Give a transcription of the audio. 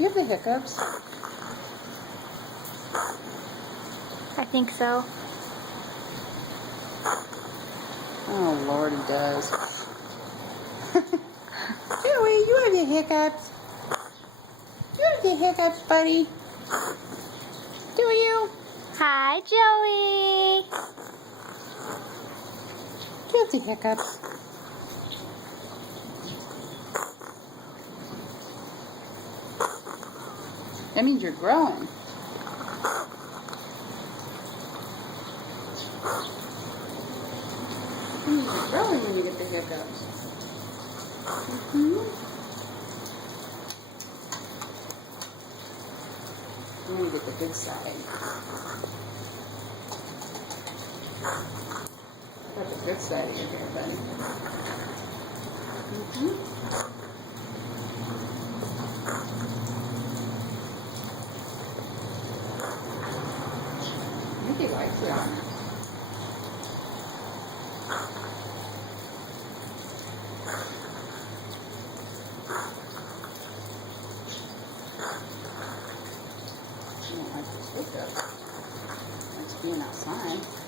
Do you have the hiccups? I think so. Oh, Lord, he does. Joey, you have the hiccups. You have the hiccups, buddy. Do you? Hi, Joey. Do you have the hiccups? That means you're growing. That means you're growing when you get the hiccups. I'm going to get the good side. Got the good side of your hair, buddy. I think he likes it on there. I don't like this hiccup. Likes being outside.